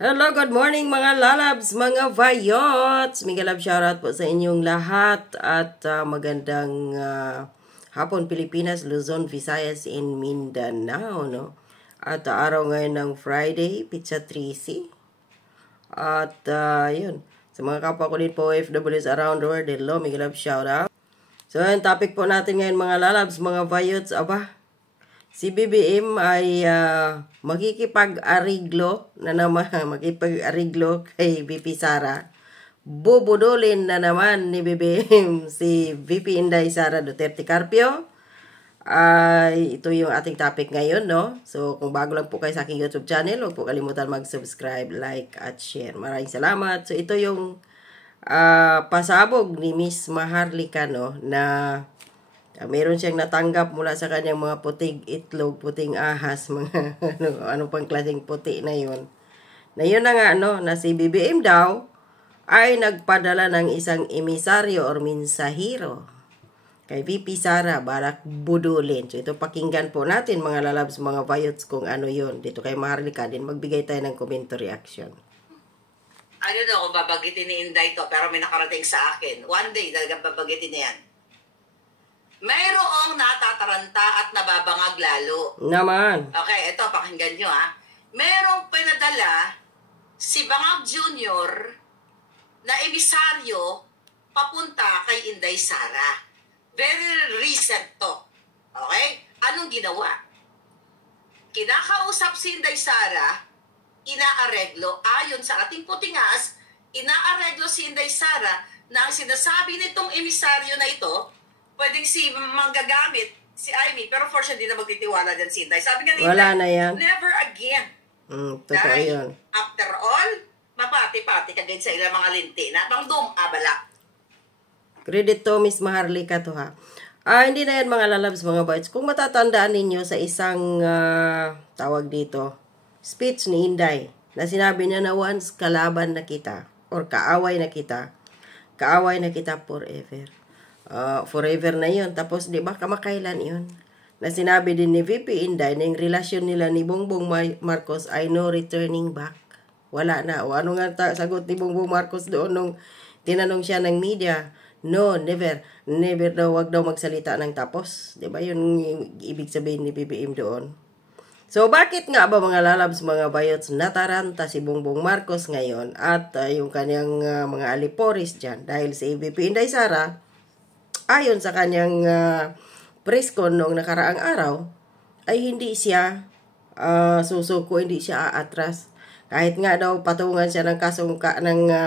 Hello, good morning mga lalabs, mga vayots. Mega love shoutout po sa inyong lahat at magandang hapon Pilipinas, Luzon, Visayas, and Mindanao, no? At araw ngayon ng Friday, Pizza Tracy. At yun, sa mga kapwa ko din po OFWs around the world, hello, mega love shoutout. So, yung topic po natin ngayon mga lalabs, mga vayots, si BBM ay makikipag-ariglo na naman, makikipag-ariglo kay VP Sara. Bubudulin na naman ni BBM si VP Inday Sara Duterte Carpio. Ito yung ating topic ngayon, no? So, kung bago lang po kayo sa aking YouTube channel, huwag po kalimutan mag-subscribe, like, at share. Maraming salamat. So, ito yung pasabog ni Miss Maharlika, no? Na meron siyang natanggap mula sa kanyang mga puting itlog, puting ahas, mga ano pang klaseng puti na yun. Na yun na nga, no, na si BBM daw ay nagpadala ng isang emisaryo or mensahero kay VP Sara balak budulin. So ito pakinggan po natin mga lalabs, mga vayots kung ano yun. Dito kay Maharlika din, magbigay tayo ng komento reaction. I don't know kung babagitin ni Inday to, pero may nakarating sa akin. One day, talagang babagitin na yan. Mayroong natataranta at nababangag lalo. Naman. Okay, ito, pakinggan nyo ha. Mayroong pinadala si Bangag Jr. na emisaryo papunta kay Inday Sara. Very recent to. Okay? Anong ginawa? Kinakausap si Inday Sara, inaareglo, ayon sa ating putingas, inaareglo si Inday Sara na ang sinasabi nitong emisaryo na ito, pwedeng si manggagamit, si Amy, pero for sure, hindi na magtitiwala dyan si Inday. Sabi nga ni Inday, wala na yan. Never again. Totoo yun. After all, mapati-pati kagad sa ilang mga linti na pangdum, abala. Credit to Miss Maharlika to ha. Hindi na yan mga lalabs, mga bites. Kung matatandaan ninyo sa isang tawag dito, speech ni Inday, na sinabi niya na once kalaban na kita, or kaaway na kita forever. Forever na yun. Tapos, di ba, kamakailan yun? Na sinabi din ni VP Inday na yung relasyon nila ni Bongbong Marcos ay no returning back. Wala na. O ano nga sagot ni Bongbong Marcos doon nung tinanong siya ng media? No, never. Never daw, wag daw magsalita ng tapos. Di ba, yun yung ibig sabihin ni BBM doon. So, bakit nga ba mga lalabs, mga bayots, nataranta si Bongbong Marcos ngayon at yung kanyang mga aliporis dyan? Dahil si VP Inday Sara, ayon sa kanyang press con noong nakaraang araw, ay hindi siya susuko, hindi siya aatras. Kahit nga daw patungan siya ng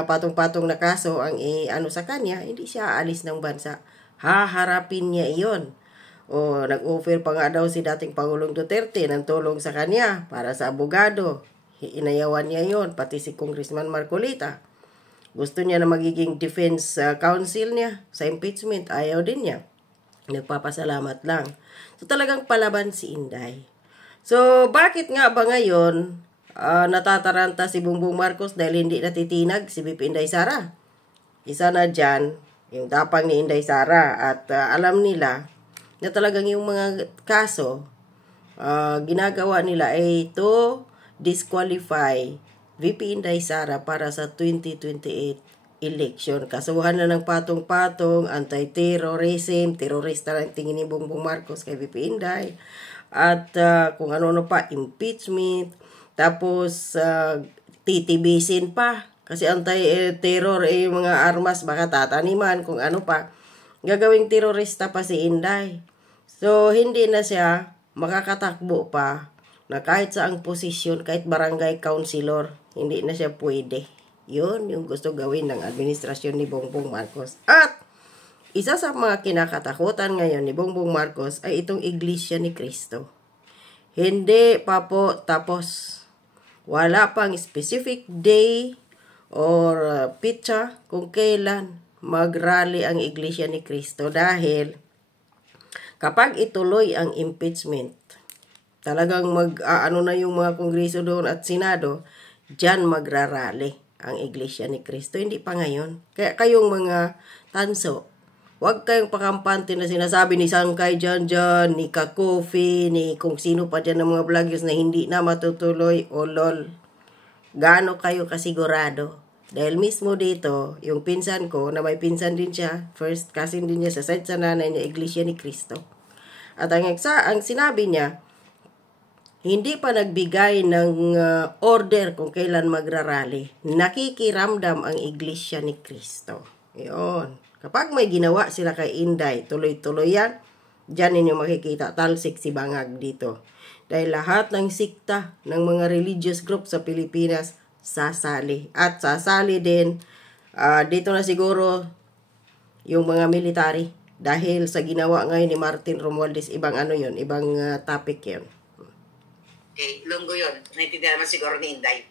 patong-patong na kaso ang ano sa kanya, hindi siya aalis ng bansa. Haharapin niya iyon. O nag-offer pa nga daw si dating Pangulong Duterte ng tulong sa kanya para sa abogado. Inayawan niya yon, pati si Congressman Marcolita. Gusto niya na magiging defense counsel niya sa impeachment. Ayaw din niya. Nagpapasalamat lang. So talagang palaban si Inday. So bakit nga ba ngayon natataranta si Bongbong Marcos dahil hindi natitinag si VP Inday Sara? Isa na dyan, yung tapang ni Inday Sara. At alam nila na talagang yung mga kaso ginagawa nila ay to disqualify VP Inday Sara para sa 2028 election. Kasuhan na ng patong-patong, anti-terrorism, terorista ng tingin ni Bongbong Marcos kay VP Inday. At kung ano-ano pa, impeachment. Tapos, titibisin pa. Kasi anti-terror mga armas, baka tataniman, kung ano pa. Gagawing terorista pa si Inday. So, hindi na siya makakatakbo pa na kahit saang posisyon, kahit barangay councilor, hindi na siya pwede. Yun yung gusto gawin ng administrasyon ni Bongbong Marcos. At isa sa mga kinakatakutan ngayon ni Bongbong Marcos ay itong Iglesia ni Cristo. Hindi pa po tapos. Wala pang specific day or pizza kung kailan mag-rally ang Iglesia ni Cristo dahil kapag ituloy ang impeachment, talagang ano na yung mga kongreso doon at senado, dyan magrarally ang Iglesia ni Cristo. Hindi pa ngayon. Kaya kayong mga tanso, huwag kayong pakampante na sinasabi ni Sangkay dyan, ni Kakofi, ni kung sino pa dyan ng mga vloggers na hindi na matutuloy. O lol. gaano kayo kasigurado. Dahil mismo dito, yung pinsan ko, na may pinsan din siya, first cousin din niya sa side sa nanay niya, Iglesia ni Cristo. At ang sinabi niya, hindi pa nagbigay ng order kung kailan magrarally. Nakikiramdam ang Iglesia ni Cristo. Yun. Kapag may ginawa sila kay Inday, tuloy-tuloy yan, dyan ninyo makikita, talsik si Bangag dito. Dahil lahat ng sikta ng mga religious group sa Pilipinas, sasali. At sasali din, dito na siguro, yung mga military. Dahil sa ginawa ngayon ni Martin Romualdez, ibang ibang topic yun. Okay, lunggo yun. Naintindihan naman siguro ni Inday.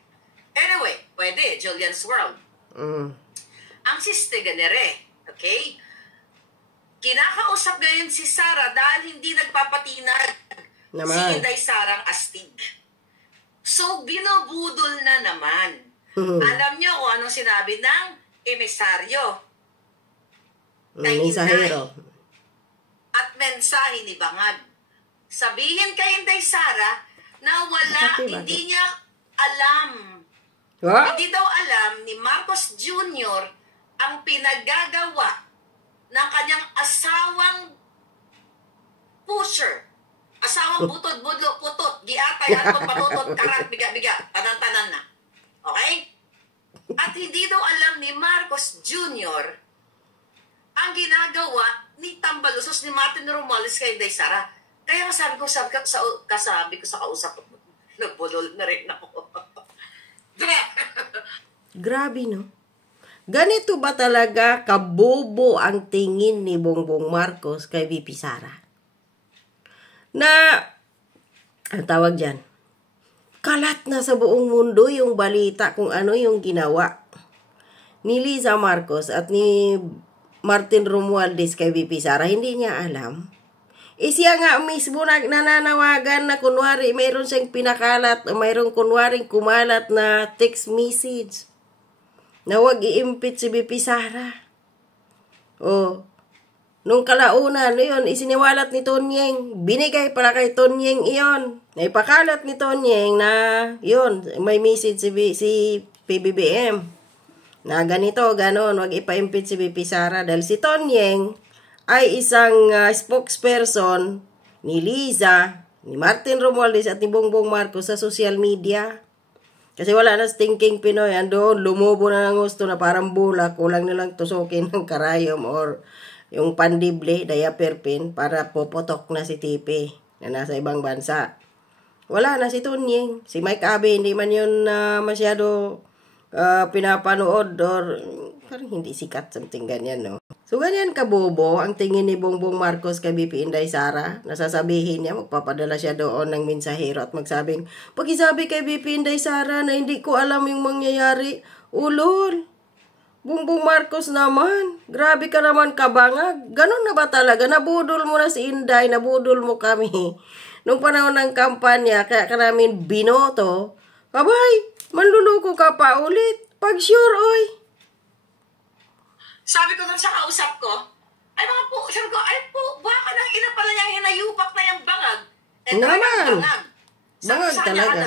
Anyway, pwede, Julian's World. Ang siste ganere, okay? Kinakausap ngayon si Sarah dahil hindi nagpapatinag si Inday Sarang astig. So, binubudol na naman. Alam niyo kung anong sinabi ng emisaryo. Mensahero. At mensahe ni Bangag. Sabihin kay Inday Sara na hindi niya alam. What? Hindi daw alam ni Marcos Jr. ang pinagagawa ng kanyang asawang pusher. Asawang butod, budlo, putot, giatay, hatod, patutot, karat, biga-biga, tanan-tanan na. Okay? At hindi daw alam ni Marcos Jr. ang ginagawa ni Tambalusos ni Martin Romualdez kay Inday Sara. Kaya sabi ko sa kausap ko, nagbulol na rin ako. Grabe, no? Ganito ba talaga kabobo ang tingin ni Bongbong Marcos kay VP Sara? Na, ang tawag dyan, kalat na sa buong mundo yung balita kung ano yung ginawa ni Liza Marcos at ni Martin Romualdez kay VP Sara. Hindi niya alam. Siya nga mismo nananawagan na kunwari mayroon siyang pinakalat o mayroong kunwaring kumalat na text message na wag i-impeach si VP Sara. Nung kalaunan, yun, isiniwalat ni Tonyeng. Binigay para kay Tonyeng iyon. Naipakalat ni Tonyeng na, yun, may message si PBBM. Na ganito, ganon, wag ipa-impeach si VP Sara. Dahil si Tonyeng ay isang spokesperson ni Liza, ni Martin Romualdez at ni Bongbong Marcos sa social media. Kasi wala na stinking Pinoy. Andun, lumubo na ng gusto na parang bulak. Kulang nilang tusukin ng karayom or yung pandible, diaper pin, para popotok na si Tipe na nasa ibang bansa. Wala na si Tonyeng. Si Mike Abe, hindi man yun masyado pinapanood or parang hindi sikat, something ganyan, no? So, ganyan kabobo ang tingin ni Bongbong Marcos kay BP Inday Sara. Nasasabihin niya, magpapadala siya doon ng mensahero at magsabing, pag-isabi kay BP Inday Sara na hindi ko alam yung mangyayari, ulol. Bongbong Marcos naman, grabe ka naman kabangag. Ganun na ba talaga? Nabudol mo na si Inday, nabudol mo kami. Nung panahon ng kampanya, kaya ka namin binoto, abay, manluluko ka pa ulit. Pag sure, oy. Sabi ko doon sa kausap ko, sabi ko, baka nang ina pala niyang hinayupak na yung Bangag. Naman. Bangag talaga.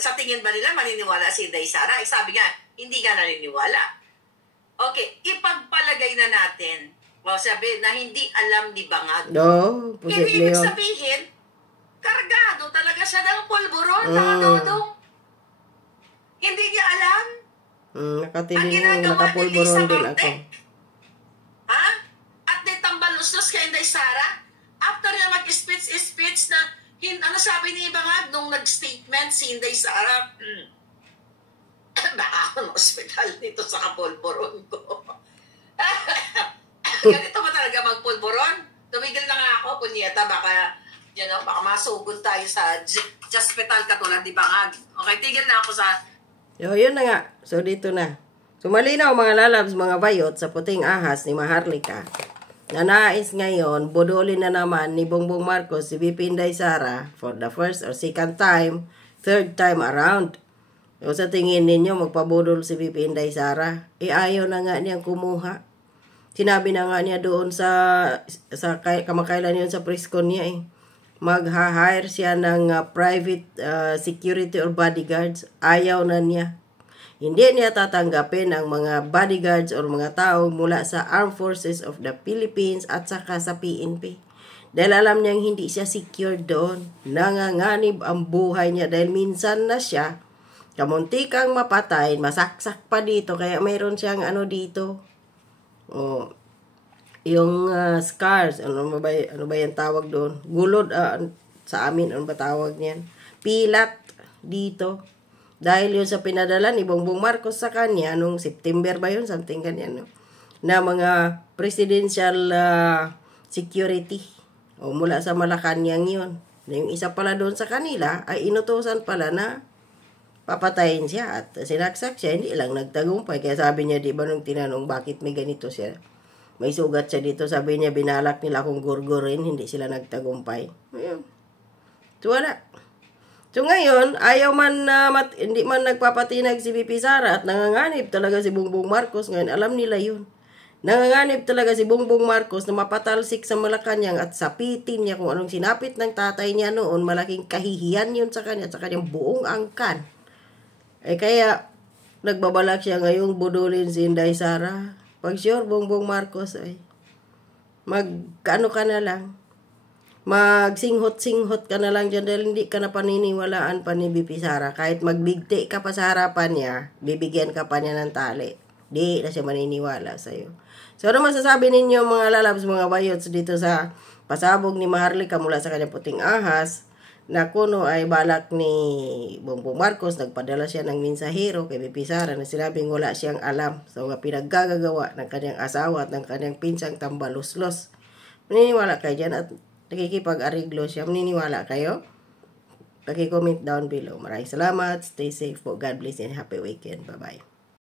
Sa tingin ba nila maniniwala si Inday Sara? Sabi nga, hindi ka naniniwala. Okay, ipagpalagay na natin. Sabi na hindi alam ni Bangag. No, posible ibig sabihin, kargado talaga siya ng pulburon, nakadodong. Hindi niya alam. Nakatiling, nakapulburon din ako. Ha? At ni Tambaluslos kay Inday Sara, after na mag-speech na, ano sabi ni Bangag nung nag-statement si Inday Sara? Baka ako ng ospital dito sa kapulburon ko. Ganito ba talaga magpulburon? Tumigil na nga ako, punyeta, baka masugod tayo sa hospital katulad ni Bangag. Okay, tigil na ako sa... Yun na nga. So, dito na. So, malinaw mga lalabs, mga bayot sa puting ahas ni Maharlika na nais ngayon, budulin na naman ni Bongbong Marcos si VP Inday Sara for the first or second time, third time around. So, sa tingin ninyo, magpabudol si VP Inday Sara. Ayaw na nga niyang kumuha. Sinabi na nga niya doon sa kamakailan yun sa press con niya Magha-hire siya ng private security or bodyguards. Ayaw na niya. Hindi niya tatanggapin ang mga bodyguards or mga tao mula sa Armed Forces of the Philippines at saka sa PNP. Dahil alam niyang hindi siya secure doon. Nanganganib ang buhay niya dahil minsan na siya kamuntikang mapatay, masaksak pa dito, kaya mayroon siyang dito. Yung scars, ano ba yung tawag doon? Gulod, sa amin, ano ba tawag niyan? Pilat dito. Dahil yun sa pinadala ni Bongbong Marcos sa kanya, nung September ba yun? Something ganyan, no? Na mga presidential security. Mula sa Malacanang yun. Na yung isa pala doon sa kanila, ay inutusan pala na papatayin siya at sinaksak siya, hindi lang nagtagumpay. Kaya sabi niya, di ba nung tinanong bakit may ganito siya? May sugat siya dito, sabi niya, binalak nila akong gurgurin, hindi sila nagtagumpay. Ayun. So wala. So ngayon, ayaw man hindi man nagpapatinag si VP Sara at nanganganib talaga si Bongbong Marcos. Ngayon, alam nila yun. Nanganganib talaga si Bongbong Marcos na mapatalsik sa Malacanang at sapitin niya kung anong sinapit ng tatay niya noon. Malaking kahihiyan yun sa kanya, sa kanyang buong angkan. Kaya, nagbabalak siya ngayong budulin si Inday Sara. Pag sure, Bongbong Marcos mag-ano ka na lang, magsinghot-singhot ka na lang dyan dahil hindi ka na paniniwalaan pa ni VP Sara. Kahit magbigti ka pa sa harapan niya, bibigyan ka pa niya ng tali. Di na siya maniniwala sa'yo. So, ano masasabi ninyo mga lalabs, mga bayots dito sa pasabog ni Maharlika mula sa kanyang puting ahas na kuno ay balak ni Bongbong Marcos, nagpadala siya ng mensahero kay VP Sara na sinabing wala siyang alam sa mga pinaggagawa ng kanyang asawa at ng kanyang pinsang tambaluslos. Maniniwala kayo dyan at nakikipag-ariglo siya. Maniniwala kayo? Paki-comment down below. Maraming salamat. Stay safe po. God bless and happy weekend. Bye-bye.